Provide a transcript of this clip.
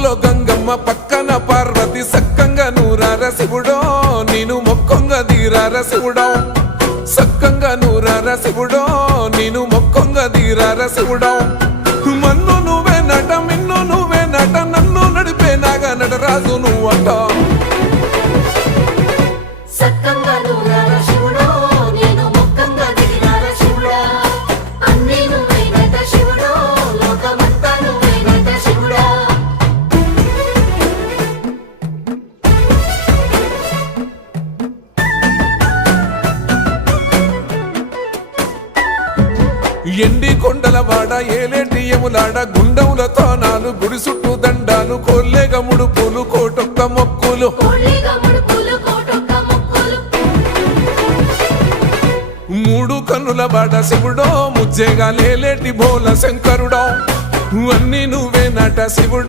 ముక్కుల్లో గంగమ్మ పక్కన పార్వతి సక్కంగా నూరార శివుడో నేను మొక్కంగా దీరార శివుడో సక్కంగా నూరార శివుడో నేను మొక్కంగా దీరార శివుడో మన్ను నువ్వే నట మిన్ను నువ్వే నట నన్ను నడిపే నాగా నటరాజు నువ్వంట ఎండి కొండలవాడ ఏలేటి యములాడ గుండములతో నాలు గుడి చుట్టూ దండాలు కొల్లేగా ముడుపులు కోటొక్క మొక్కులు మూడు కన్నుల బాడ శివుడో ముజ్జేగా లేలేటి బోల శంకరుడో అన్నీ నువ్వే నట శివుడు